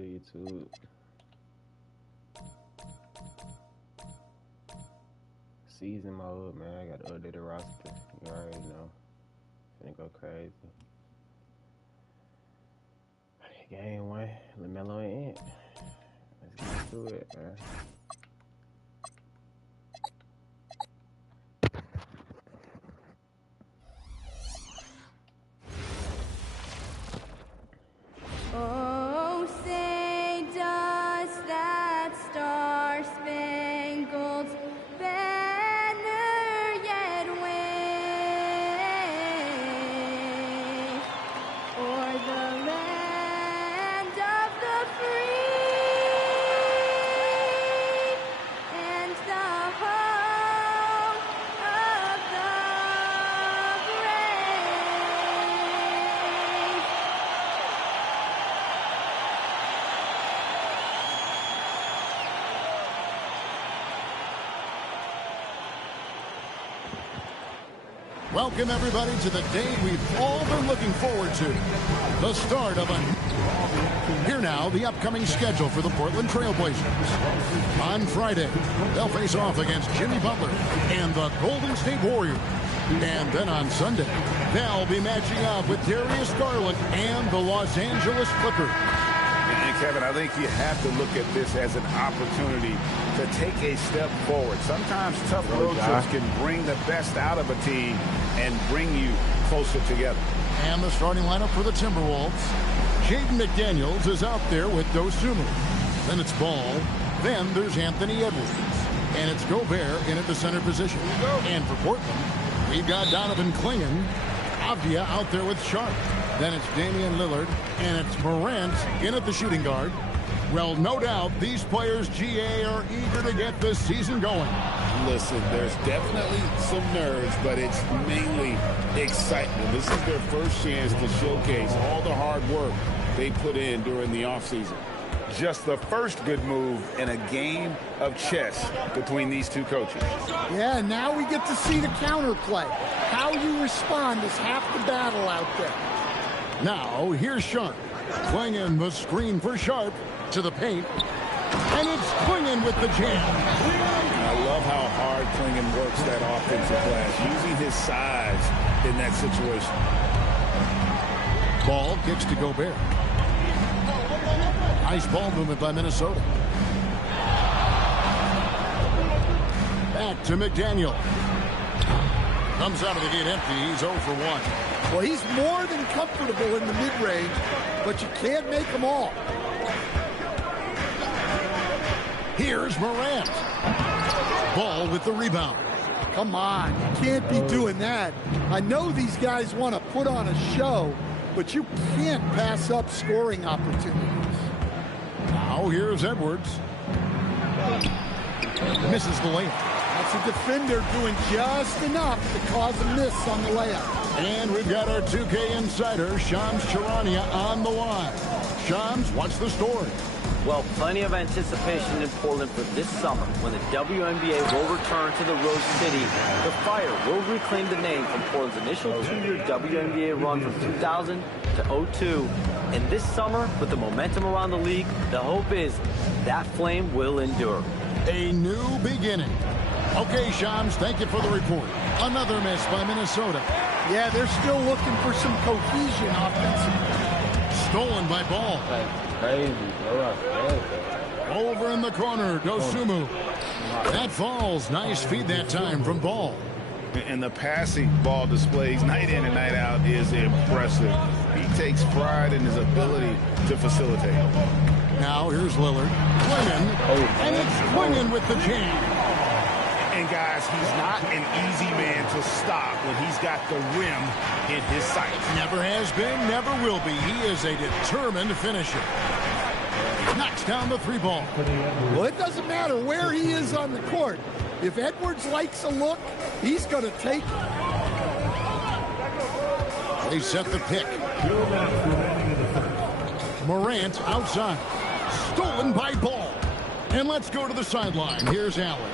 YouTube. Season mode, man. I got to update the roster. You already know. Finna go crazy. Game 1, LaMelo and Ant. Let's get to it, man. Oh, say does that star-spangled banner yet wave o'er the land of the free and the home of the brave? Welcome, everybody, to the day we've all been looking forward to. The start of a... Here now, the upcoming schedule for the Portland Trailblazers. On Friday, they'll face off against Jimmy Butler and the Golden State Warriors. And then on Sunday, they'll be matching up with Darius Garland and the Los Angeles Clippers. And Kevin, I think you have to look at this as an opportunity to take a step forward. Sometimes tough road trips can bring the best out of a team and bring you closer together. And the starting lineup for the Timberwolves. Jaden McDaniels is out there with Dosunmu. Then it's Ball. Then there's Anthony Edwards. And it's Gobert in at the center position. And for Portland, we've got Donovan Clingan. Avdia out there with Sharp. Then it's Damian Lillard. And it's Morant in at the shooting guard. Well, no doubt these players, GA, are eager to get this season going. Listen, there's definitely some nerves, but it's mainly excitement. This is their first chance to showcase all the hard work they put in during the offseason. Just the first good move in a game of chess between these two coaches. Yeah, now we get to see the counterplay. How you respond is half the battle out there. Now, here's Sharp. Clingan the screen for Sharp to the paint. And it's Clingan with the jam. I love how hard Clingan works that offensive glass, using his size in that situation. Ball kicks to Gobert. Nice ball movement by Minnesota. Back to McDaniel. Comes out of the gate empty. He's 0 for 1. Well, he's more than comfortable in the mid-range, but you can't make them all. Here's Morant. Ball with the rebound. Come on, you can't be doing that. I know these guys want to put on a show, but you can't pass up scoring opportunities. Now here's Edwards. Misses the layup. That's a defender doing just enough to cause a miss on the layup. And we've got our 2K insider, Shams Charania, on the line. Shams, what's the story? Well, plenty of anticipation in Portland for this summer when the WNBA will return to the Rose City. The Fire will reclaim the name from Portland's initial 2-year WNBA run from 2000 to 2002. And this summer, with the momentum around the league, the hope is that flame will endure. A new beginning. Okay, Shams, thank you for the report. Another miss by Minnesota. Yeah, they're still looking for some cohesion offensively. Stolen by Ball. Crazy, bro. Over in the corner, Dosunmu. That falls. Nice feed that time from Ball. And the passing Ball displays night in and night out is impressive. He takes pride in his ability to facilitate. Now here's Lillard. Clingan. And it's Clingan with the jam. And guys, he's not an easy man to stop when he's got the rim in his sights. Never has been, never will be. He is a determined finisher. Knocks down the 3 ball. Well, it doesn't matter where he is on the court. If Edwards likes a look, he's going to take it. They set the pick. Morant outside. Stolen by Ball. And let's go to the sideline. Here's Allen.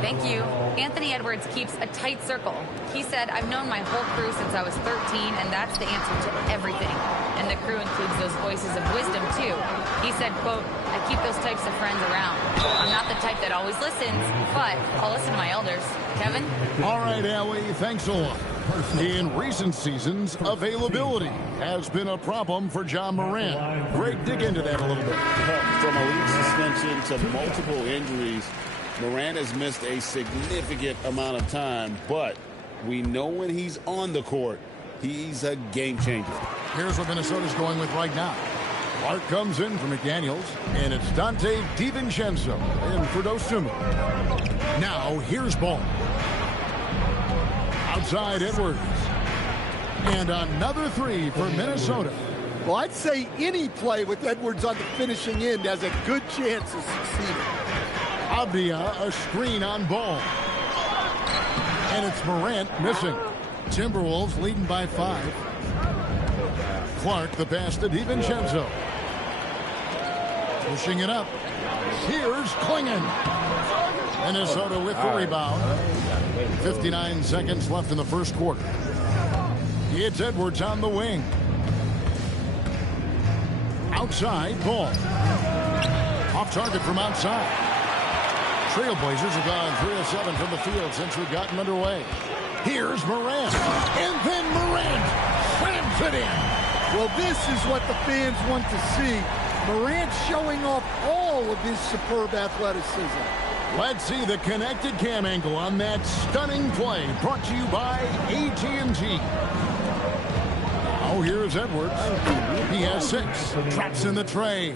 Thank you. Anthony Edwards keeps a tight circle. He said, I've known my whole crew since I was 13, and that's the answer to everything. And the crew includes those voices of wisdom, too. He said, quote, I keep those types of friends around. I'm not the type that always listens, but I'll listen to my elders. Kevin? All right, Allie, thanks a lot. In recent seasons, availability has been a problem for John Morant. Greg, dig into that a little bit. From a league suspension to multiple injuries, Morant has missed a significant amount of time, but we know when he's on the court, he's a game changer. Here's what Minnesota's going with right now. Clark comes in for McDaniels, and it's Dante DiVincenzo in for Dosunmu. Now, here's Ball. Outside Edwards. And another three for Minnesota. Well, I'd say any play with Edwards on the finishing end has a good chance of succeeding. Abdia, a screen on Ball. And it's Morant missing. Timberwolves leading by 5. Clark, the pass to DiVincenzo. Pushing it up. Here's Klingon. Minnesota with the rebound. 59 seconds left in the first quarter. It's Edwards on the wing. Outside, Ball. Off target from outside. Trailblazers have gone 3 of 7 from the field since we've gotten underway. Here's Morant. And then Morant slams it in. Well, this is what the fans want to see. Morant showing off all of his superb athleticism. Let's see the connected cam angle on that stunning play, brought to you by AT&T. Now here's Edwards. He has 6. Traps in the tray.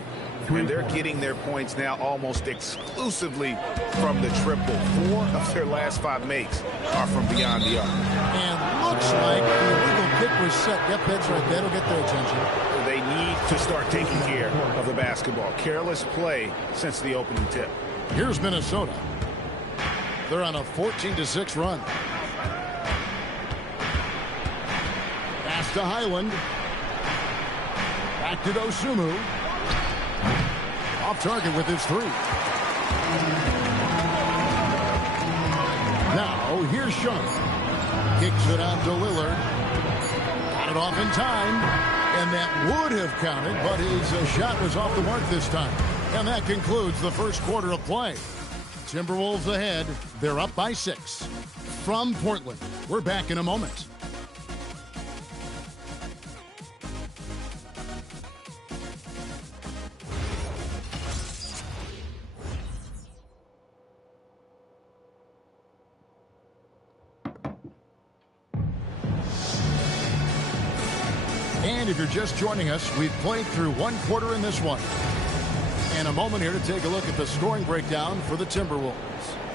And they're getting their points now almost exclusively from the triple. 4 of their last 5 makes are from beyond the arc. And looks like the illegal kick was set. Yep, that's right. That'll get their attention. They need to start taking care of the basketball. Careless play since the opening tip. Here's Minnesota. They're on a 14-6 run. Pass to Highland. Back to Dosunmu. Off target with his 3. Now, here's Sean. Kicks it out to Lillard. Got it off in time. And that would have counted, but his shot was off the mark this time. And that concludes the first quarter of play. Timberwolves ahead. They're up by 6. From Portland, we're back in a moment. And if you're just joining us, we've played through 1 quarter in this one. And a moment here to take a look at the scoring breakdown for the Timberwolves.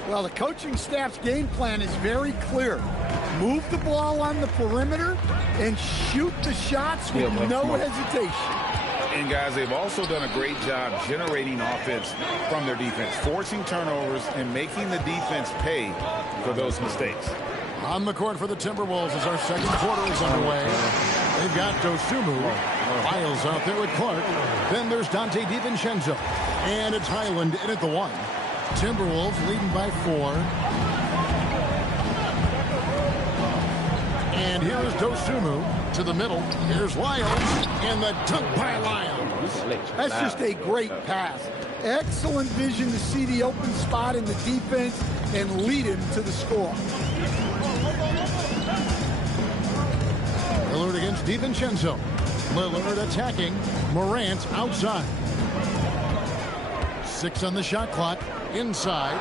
Well, the coaching staff's game plan is very clear. Move the ball on the perimeter and shoot the shots with no hesitation. And guys, they've also done a great job generating offense from their defense, forcing turnovers and making the defense pay for those mistakes. On the court for the Timberwolves as our second quarter is underway. They've got Dosunmu. Miles out there with Clark. Then there's Dante DiVincenzo. And it's Highland in at the 1. Timberwolves leading by 4. And here is Dosunmu to the middle. Here's Lyles. And the dunk by Lyles. That's just a great pass. Excellent vision to see the open spot in the defense and lead him to the score. Lillard against DiVincenzo. Lillard attacking. Morant outside. 6 on the shot clock. Inside.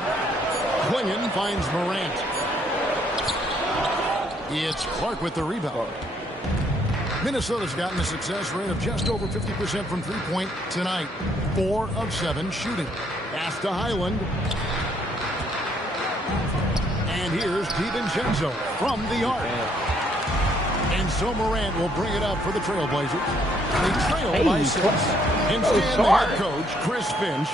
Klingon finds Morant. It's Clark with the rebound. Minnesota's gotten a success rate of just over 50% from three-point tonight. 4 of 7 shooting. Pass to Highland. And here's DiVincenzo from the arc. And so Morant will bring it up for the Trailblazers. They trail by 6. Instead, the head coach, Chris Finch,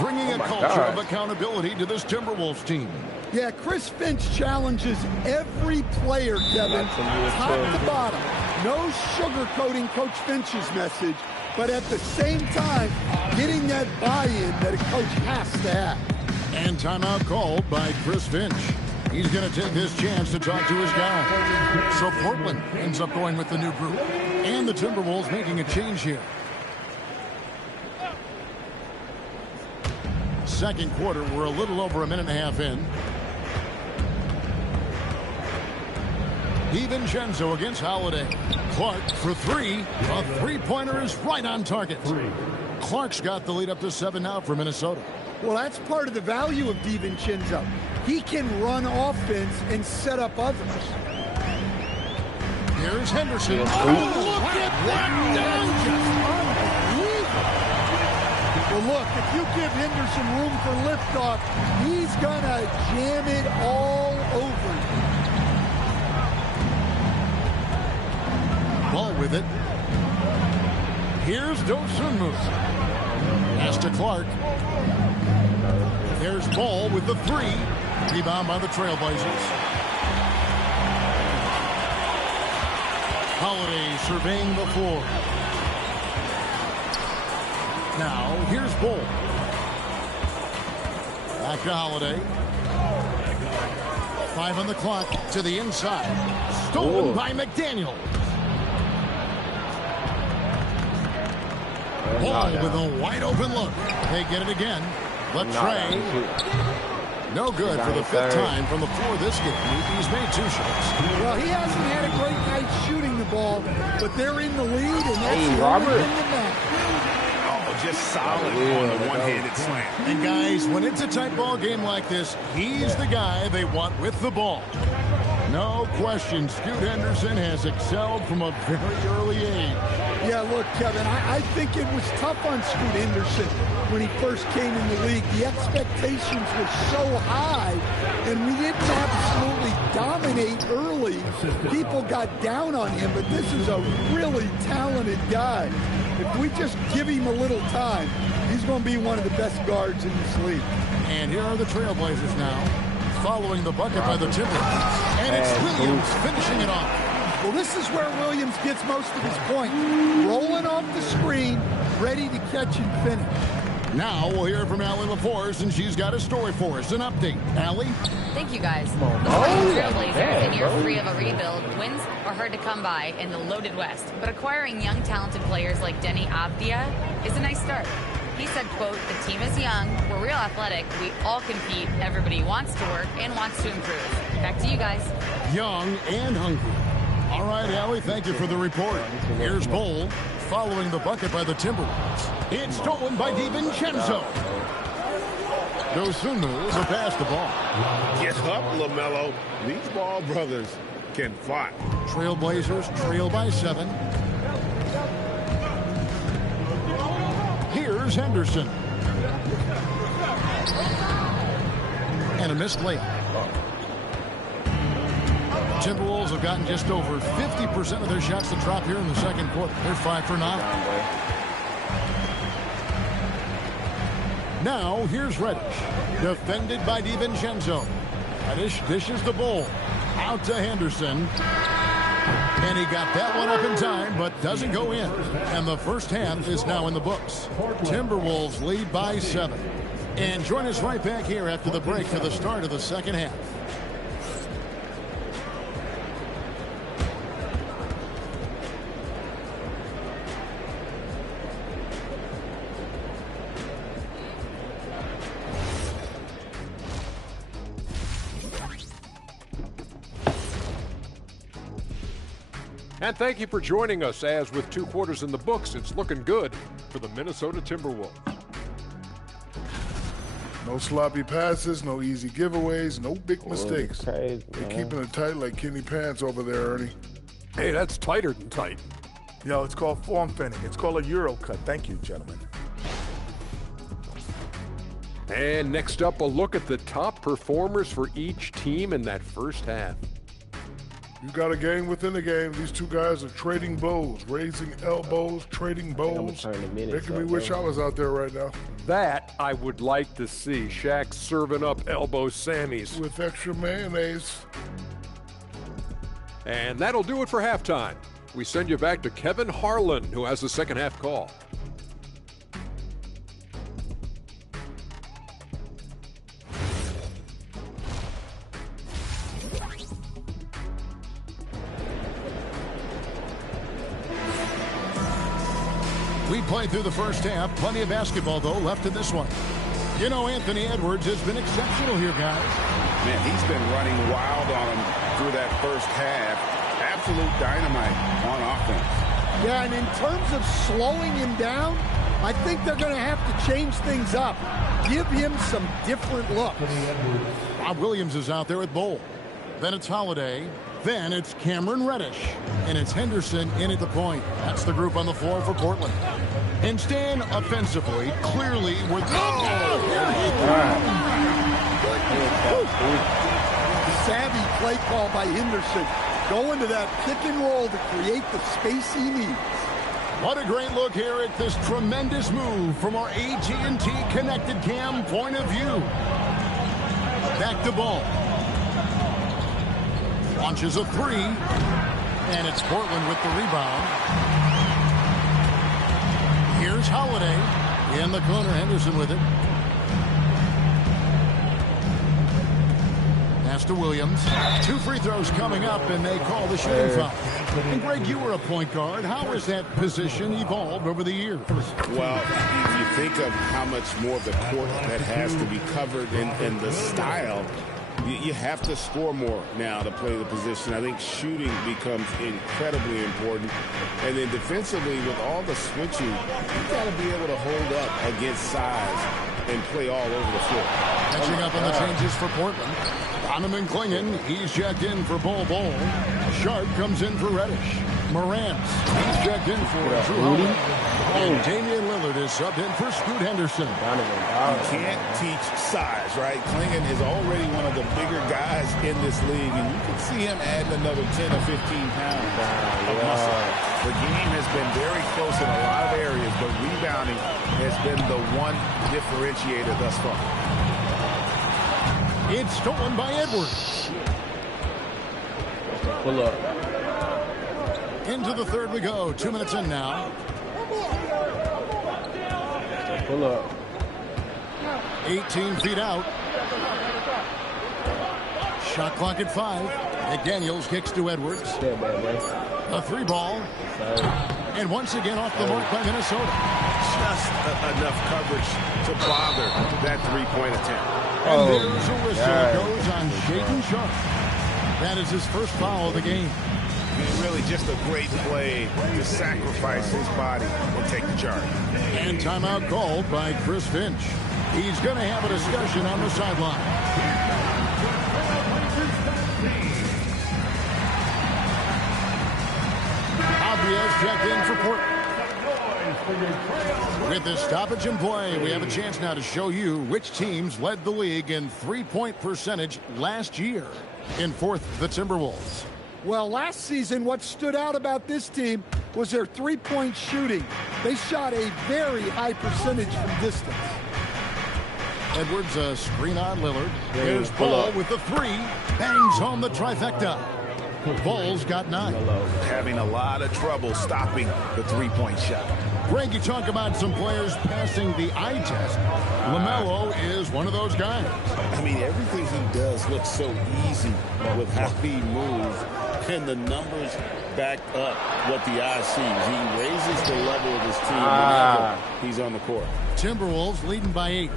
bringing a culture of accountability to this Timberwolves team. Yeah, Chris Finch challenges every player, Kevin, top to bottom. No sugarcoating Coach Finch's message, but at the same time, getting that buy-in that a coach has to have. And timeout called by Chris Finch. He's going to take this chance to talk to his guy. So Portland ends up going with the new group. And the Timberwolves making a change here. Second quarter, we're a little over a minute and a half in. DiVincenzo against Holiday. Clark for three. A three-pointer is right on target. Clark's got the lead up to 7 now for Minnesota. Well, that's part of the value of DiVincenzo. He can run offense and set up others. Here's Henderson. Oh, look at that dunk! Well, look, if you give Henderson room for liftoff, he's going to jam it all over you. Ball with it. Here's Dosunmu. Pass to Clark. There's Ball with the three. Rebound by the Trailblazers. Holiday surveying the floor. Now, here's Ball. Back to Holiday. 5 on the clock to the inside. Stolen by McDaniel. Ball with a wide open look. They get it again. The tray. No good for the 5th time from the floor this game. He's made 2 shots. Well, he hasn't had a great night shooting the ball, but they're in the lead, and that's the Robert. only thing that matters. Oh, just solid on the one-handed slam. And guys, when it's a tight ball game like this, he's the guy they want with the ball. No question, Scoot Henderson has excelled from a very early age. Yeah, look, Kevin, I think it was tough on Scoot Henderson when he first came in the league. The expectations were so high, and we didn't absolutely dominate early. People got down on him, but this is a really talented guy. If we just give him a little time, he's going to be one of the best guards in this league. And here are the Trailblazers now, following the bucket by the Timberwolves. And it's Williams finishing it off. Well, this is where Williams gets most of his points. Rolling off the screen, ready to catch and finish. Now we'll hear from Allie LaForce, and she's got a story for us. An update. Allie? Thank you, guys. The Portland Trailblazers in year 3 of a rebuild. Wins are hard to come by in the loaded West, but acquiring young, talented players like Denny Avdia is a nice start. He said, quote, "The team is young, we're real athletic, we all compete, everybody wants to work and wants to improve." Back to you guys. Young and hungry. All right, Allie, thank you for the report. Here's Bol following the bucket by the Timberwolves. It's stolen by DiVincenzo. Dosunmu will pass the ball. Get up, LaMelo. These Ball brothers can fly. Trailblazers trail by 7. Here's Henderson. And a missed layup. Timberwolves have gotten just over 50% of their shots to drop here in the second quarter. They're 5 for 9. Now, here's Reddish. Defended by DiVincenzo. Reddish dishes the ball. Out to Henderson. And he got that one up in time, but doesn't go in. And the first half is now in the books. Timberwolves lead by 7. And join us right back here after the break for the start of the second half. And thank you for joining us, as with 2 quarters in the books, it's looking good for the Minnesota Timberwolves. No sloppy passes, no easy giveaways, no big mistakes. Crazy, They're keeping it tight like Kenny Pants over there, Ernie. Hey, that's tighter than tight. Yo, it's called form fitting. It's called a Euro cut. Thank you, gentlemen. And next up, a look at the top performers for each team in that first half. You got a game within the game. These two guys are trading blows, raising elbows, trading bows, making me wish I was out there right now. That I would like to see. Shaq serving up elbow Sammys. With extra mayonnaise. And that'll do it for halftime. We send you back to Kevin Harlan, who has the second half call. We played through the first half. Plenty of basketball, though, left in this one. You know, Anthony Edwards has been exceptional here, guys. Man, he's been running wild on him through that first half. Absolute dynamite on offense. Yeah, and in terms of slowing him down, I think they're going to have to change things up. Give him some different looks. Rob Williams is out there with Bowl. Then it's Holiday. Then it's Cameron Reddish. And it's Henderson in at the point. That's the group on the floor for Portland. And Stan offensively, clearly with... Savvy play call by Henderson. Go into that pick and roll to create the space he needs. What a great look here at this tremendous move from our AT&T Connected Cam point of view. Back to Ball. Launches a three. And it's Portland with the rebound. Here's Holiday in the corner. Henderson with it. Pass to Williams. 2 free throws coming up, and they call the shooting foul. And Greg, you were a point guard. How has that position evolved over the years? Well, if you think of how much more of the court that has to be covered and the style, you have to score more now to play the position. I think shooting becomes incredibly important. And then defensively, with all the switching, you've got to be able to hold up against size and play all over the floor. Catching up on the changes for Portland. Donovan Clingan, he's checked in for Bol Bol. Sharp comes in for Reddish. Morantz, he's checked in for Drew Holiday. And Damian Lillard is subbed in for Scoot Henderson. You can't teach size, right? Clingan is already one of the bigger guys in this league, and you can see him adding another 10 or 15 pounds of muscle. The game has been very close in a lot of areas, but rebounding has been the one differentiator thus far. It's stolen by Edwards. Pull up. Into the third we go. 2 minutes in now. Pull up. 18 feet out. Shot clock at 5. McDaniels kicks to Edwards. A 3 ball. And once again off the mark by Minnesota. Just enough coverage to bother that three-point attempt. And there's a whistle goes on Shaden Sharp. That is his first foul of the game. Really just a great play to sacrifice his body and take the charge. And timeout called by Chris Finch. He's going to have a discussion on the sideline. Obvious checked in for Portland. With the stoppage in play, we have a chance now to show you which teams led the league in three-point percentage last year. In fourth, the Timberwolves. Well, last season, what stood out about this team was their three-point shooting. They shot a very high percentage from distance. Edwards, a screen on Lillard. Here's Ball with the 3. Bangs home the trifecta. Ball's got 9. Having a lot of trouble stopping the three-point shot. Greg, you talk about some players passing the eye test. LaMelo is one of those guys. I mean, everything he does looks so easy with how he moves. And the numbers back up what the eye sees. He raises the level of his team whenever he's on the court. Timberwolves leading by 8.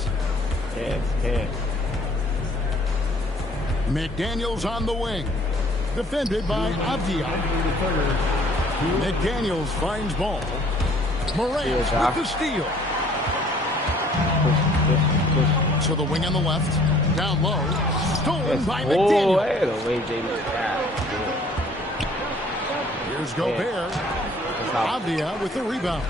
McDaniels on the wing. Defended by Avdia. McDaniels finds Ball. Morant with the steal. To the wing on the left. Down low. Stolen by McDaniels. Here's Gobert. Avdia with the rebound.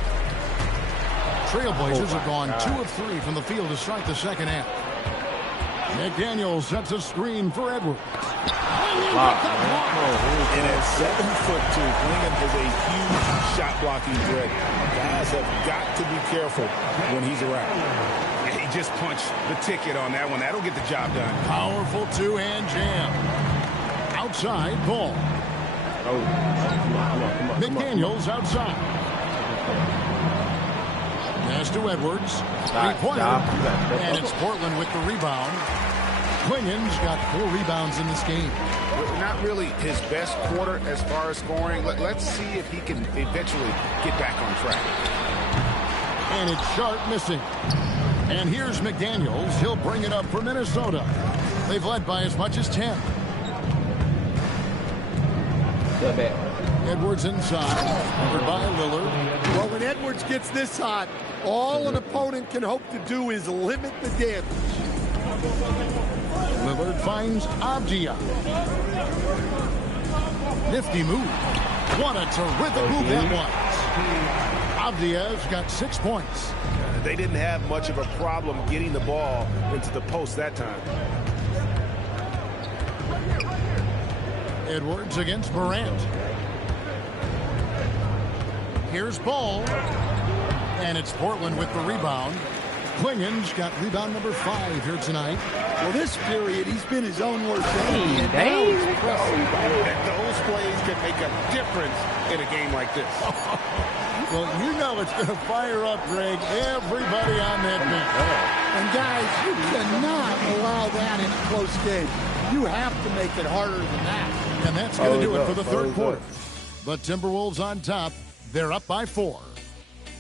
Trailblazers have gone 2 of 3 from the field to start the second half. McDaniels sets a screen for Edwards. And at 7'2", Clingan is a huge shot-blocking threat. Guys have got to be careful when he's around. And he just punched the ticket on that one. That'll get the job done. Powerful two-hand jam. Outside, Ball. McDaniels outside. Pass to Edwards. Three-pointer. And it's Portland with the rebound. Clingan's got 4 rebounds in this game. Not really his best quarter as far as scoring. Let's see if he can eventually get back on track. And it's Sharp missing. And here's McDaniels. He'll bring it up for Minnesota. They've led by as much as 10. Edwards inside. Covered by Lillard. Well, when Edwards gets this hot, all an opponent can hope to do is limit the damage. Lillard finds Avdia. Nifty move. What a terrific move that was. Avdia's got 6 points. They didn't have much of a problem getting the ball into the post that time. Edwards against Morant. Here's Ball. And it's Portland with the rebound. Klingen's got rebound number 5 here tonight. Well, this period, he's been his own worst enemy. And those plays can make a difference in a game like this. Well, you know it's going to fire up, Greg, everybody on that bench. And, guys, you cannot allow that in a close game. You have to make it harder than that. And that's going to do it for the third quarter. The Timberwolves on top. They're up by 4.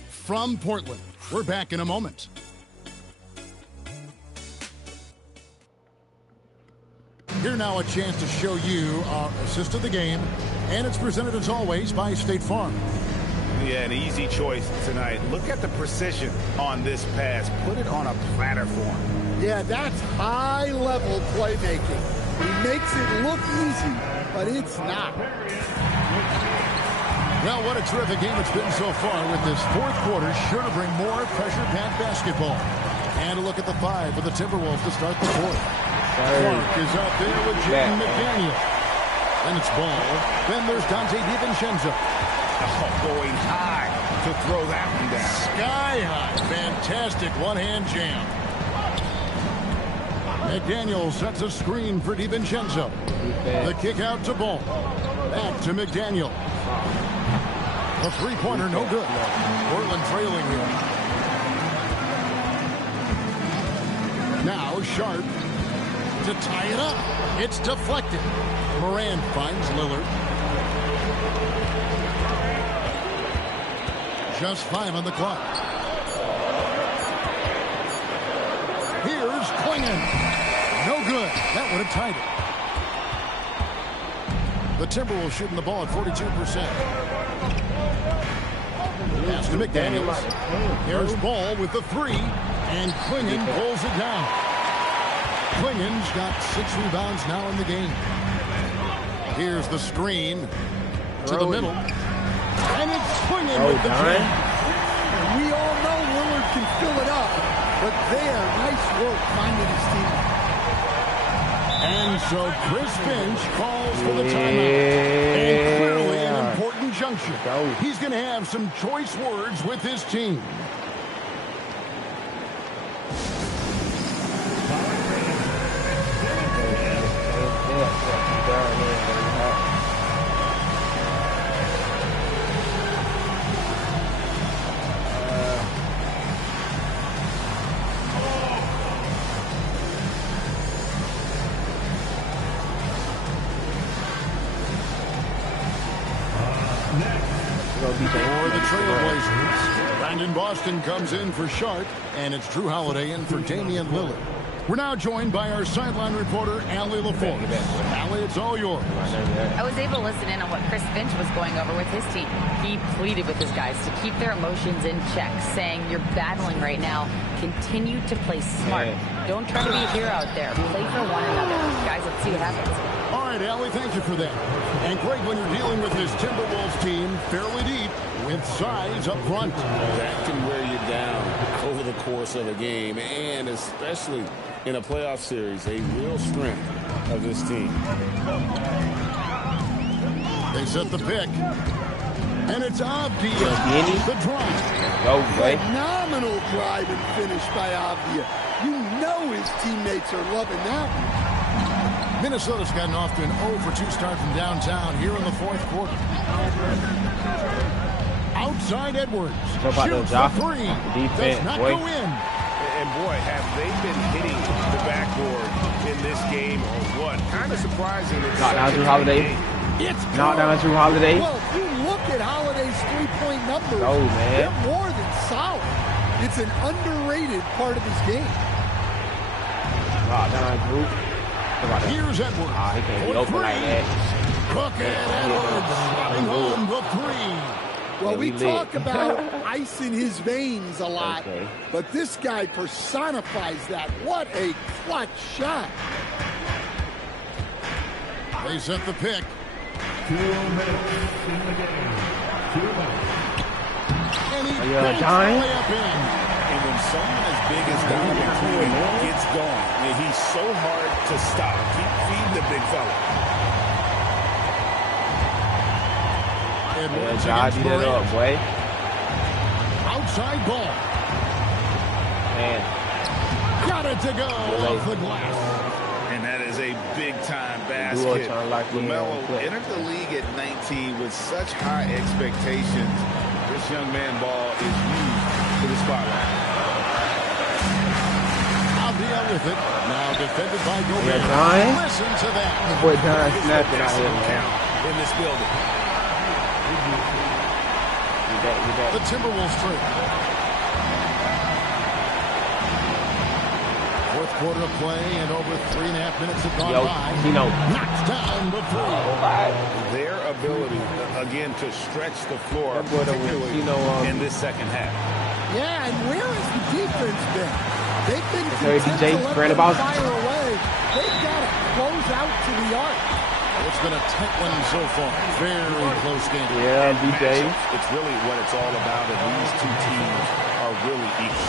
From Portland, we're back in a moment. Here now a chance to show you our assist of the game. And it's presented as always by State Farm. Yeah, an easy choice tonight. Look at the precision on this pass. Put it on a platter for him. Yeah, that's high-level playmaking. He makes it look easy, but it's not. Well, what a terrific game it's been so far with this fourth quarter. Sure to bring more pressure-packed basketball. And a look at the 5 for the Timberwolves to start the fourth. Clark is out there with Jaden McDaniel. And it's Ball. Then there's Dante DiVincenzo. Going high to throw that one down. Sky high. Fantastic one-hand jam. McDaniel sets a screen for DiVincenzo. The kick out to Ball. Back to McDaniel. A three-pointer, no good. Portland trailing here. Now Sharp to tie it up. It's deflected. Moran finds Lillard. Just 5 on the clock. Here's Klingen. No good. That would have tied it. The Timberwolves shooting the ball at 42%. Pass to McDaniels. Here's Ball with the 3. And Klingen pulls it down. Klingen's got 6 rebounds now in the game. Here's the screen to the middle. And it's Klingen with the jam. We all know Lillard can fill it up. But there, nice work finding his team. And so Chris Finch calls for the timeout. And clearly an important juncture. He's going to have some choice words with his team. For the Trailblazers, Brandon Boston comes in for Sharp, and it's Drew Holiday in for Damian Lillard. We're now joined by our sideline reporter, Allie LaForce. Allie, it's all yours. I was able to listen in on what Chris Finch was going over with his team. He pleaded with his guys to keep their emotions in check, saying, you're battling right now. Continue to play smart. Don't try to be a hero out there. Play for one another. Guys, let's see what happens. All right, Allie, thank you for that. And Greg, when you're dealing with this Timberwolves team, fairly deep, with size up front. That can wear you down over the course of a game, and especially in a playoff series, a real strength of this team. They set the pick. And it's Avdia. The drive. Phenomenal drive and finish by Avdia. You know his teammates are loving that one. Minnesota's gotten off to an 0-for-2 start from downtown here in the fourth quarter. Outside Edwards. Shoots the 3. Does not go in. And boy, have they been hitting the backboard in this game or what? Kind of surprising. Not down Drew Holiday. It's not down Drew Holiday. Well, if you look at Holiday's three-point numbers, man. they're more than solid. It's an underrated part of his game. Here's Edwards. He can't be open like that. Cook and Edwards running home the three. Well, we talk about ice in his veins a lot, but this guy personifies that. What a clutch shot. They set the pick. 2 minutes in the game. 2 minutes. And he Are you dying? up in. And when someone as big as Donovan Quinn gets going, he's so hard to stop. Keep feeding the big fella. Edwards Dodge against it up, Morant. boy. Outside ball. Man. Got it to go off the glass. And that is a big-time Duo basket. trying to lock you in. LaMelo entered the league at 19 with such high expectations. This young man ball is used for the spotlight. Avdia with it. Now defended by Gobert. Yeah, John. Listen to that. Boy, John snapping out here, man. In this building. The Timberwolves trade. Fourth quarter of play and over 3.5 minutes have gone by. Knocks down the three. Their ability, again, to stretch the floor, particularly in this second half. Yeah, and where has the defense been? They've been Hey, content DJ, to let spread them about. fire away. They've got to close out to the arc. It's been a tight one so far. Very close game. Yeah, DJ. It's really what it's all about, and these two teams are really equal.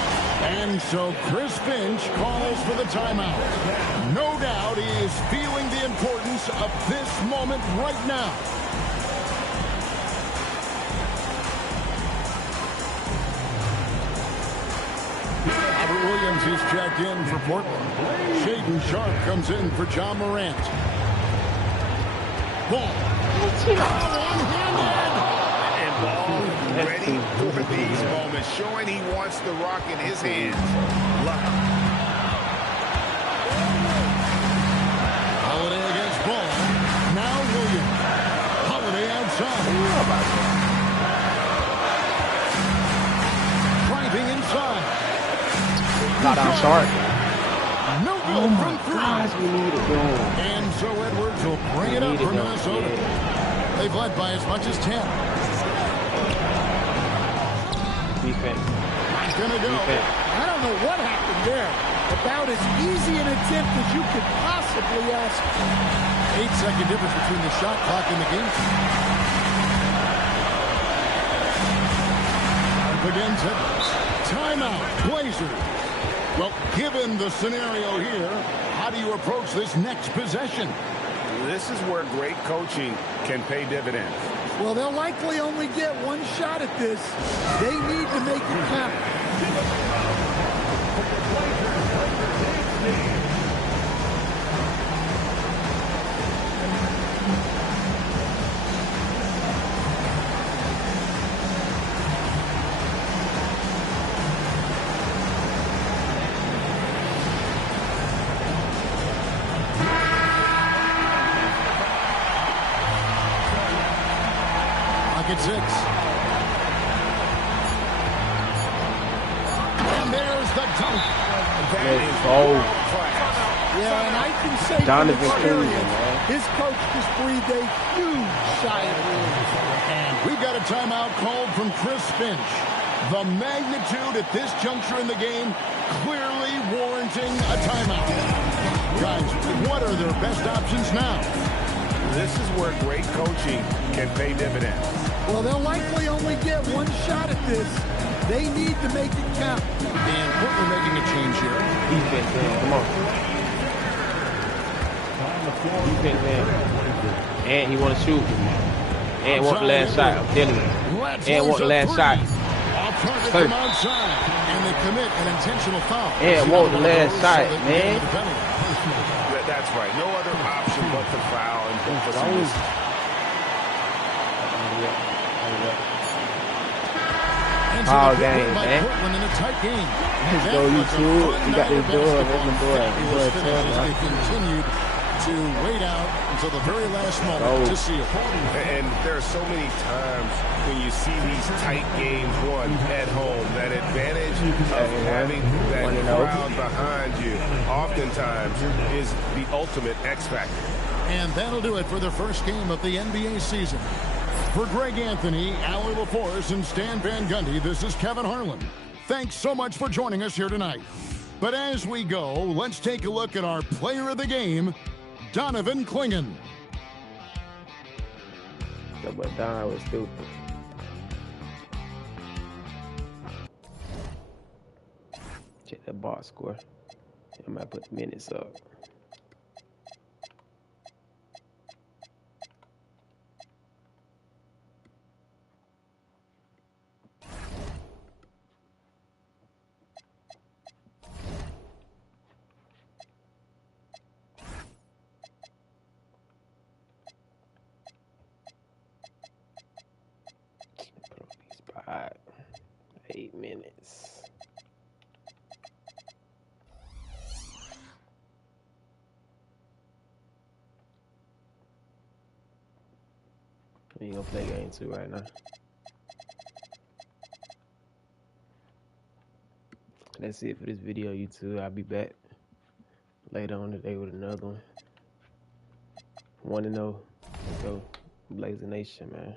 And so Chris Finch calls for the timeout. No doubt he is feeling the importance of this moment right now. Robert Williams is checked in for Portland. Shaden Sharp comes in for John Morant. Ball. And ball ready for these moments, showing he wants the rock in his hands. Holiday against Ball. Now Williams. Holiday outside. Driving inside. Not on short. No good from three. We need it, though. And so Edwards will bring it up for Minnesota. They've led by as much as 10. Defense. He's going to go. I don't know what happened there. About as easy an attempt as you could possibly ask. 8-second difference between the shot clock and the game. Up against Edwards. Timeout. Blazers. Well, given the scenario here, how do you approach this next possession? This is where great coaching can pay dividends. Well, they'll likely only get one shot at this. They need to make it count. At 6. And there's the dunk. Yeah, and I can say from experience, his coach just breathed a huge sigh of relief. And we've got a timeout called from Chris Finch. The magnitude at this juncture in the game clearly warranting a timeout. Guys, what are their best options now? This is where great coaching can pay dividends. Well, they'll likely only get one shot at this. They need to make it count. And Portland making a change here. Defense, man. Come on. Defense, man. And he want to shoot. And want the last shot. I'm telling you. And want the last shot. From outside. And they commit an intentional foul. And want the last shot, man. That's right. No other option but to foul. And All game, man. In a tight game. Let's go, YouTube. You got this door. Open the door. They continued to wait out until the very last moment to seal. And there are so many times when you see these tight games won at home, that advantage of having that crowd behind you oftentimes is the ultimate X factor. And that'll do it for the first game of the NBA season. For Greg Anthony, Allie LaForce, and Stan Van Gundy, this is Kevin Harlan. Thanks so much for joining us here tonight. But as we go, let's take a look at our player of the game, Donovan Clingan. But Don was stupid. Check that box score. I might put the minutes up. About 8 minutes. We gonna play game 2 right now. That's it for this video, YouTube. I'll be back later on today with another one. 1-0. Let's go. Blazer Nation, man.